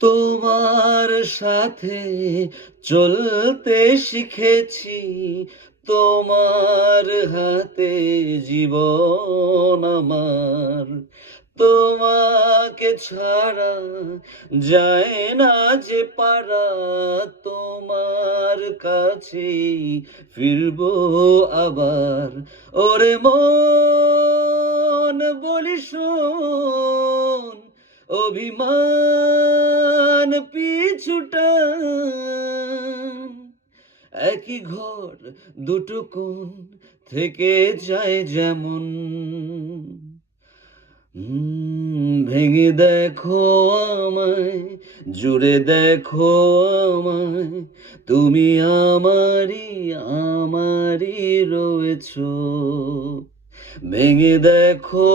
তোমার সাথে চলতে শিখেছি, তোমার হাতে জীবন আমার। তোমাকে ছাড়া যায় না যে পারা, তোমার কাছেই ফিরবো আবার। ওরে মন বলি শোন, অভিমান পিছুটান, একই ঘর দুটো কোণ থেকে যায় যেমন। ভেঙে দেখো আমায়, জুড়ে দেখো আমায়, তুমি আমারই আমারই রয়েছো। ভেঙে দেখো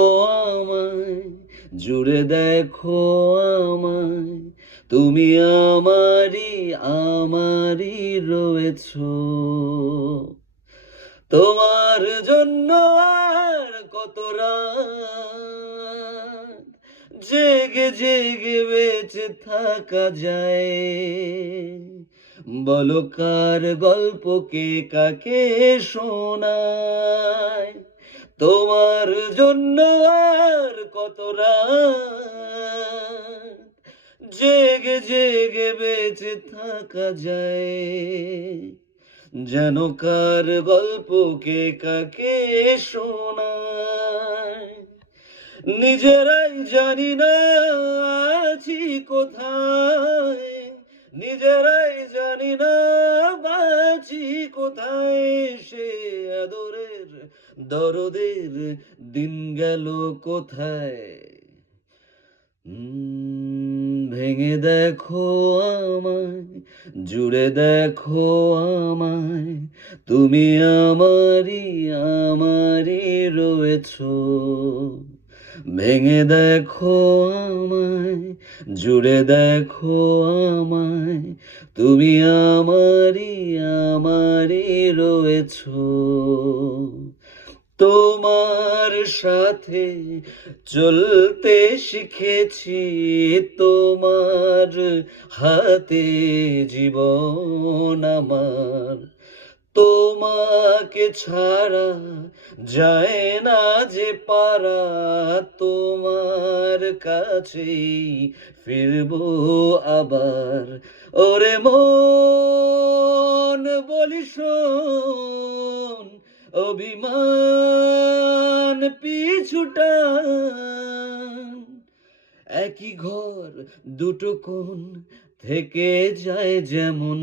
আমায়, জুড়ে দেখো আমায়, তুমি আমারই আমারই রয়েছো। তোমার জন্য আর কত রাত জেগে জেগে বেঁচে থাকা যায়। বলো কার গল্প কে কাকে শোনায়। তোমার জন্য আর কত রাত জেগে জেগে বেঁচে থাকা যায়। যেন কার গল্প কে কাকে শোনায়। নিজেরাই জানি না আছি কোথায়, নিজেরাই জানি না বাঁচি কোথায়। সে আদরের দরদের দিন গেল কোথায়। ভেঙে দেখো আমায়, জুড়ে দেখো আমায়, তুমি আমারই আমারই রয়েছো। ভেঙে দেখো আমায়, জুড়ে দেখো আমায়, তুমি আমারই আমারই রয়েছো। তোমার সাথে চলতে শিখেছি, তোমার হাতে জীবন আমার। তোমাকে ছাড়া যায় না যে পারা, তোমার কাছেই ফিরবো আবার। ওরে মন বলি শোন, অভিমান পিছুটান, একই ঘর দুটো কোণ থেকে যায় যেমন।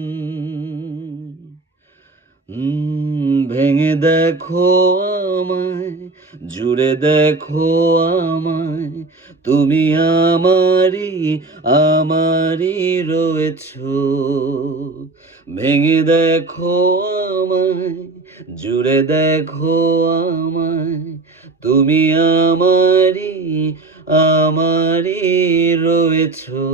ভেঙে দেখো আমায়, জুড়ে দেখো আমায়, তুমি আমারই আমারই রয়েছো। ভেঙে দেখো আমায়, জুড়ে দেখো আমায়, তুমি আমারই আমারই রয়েছো।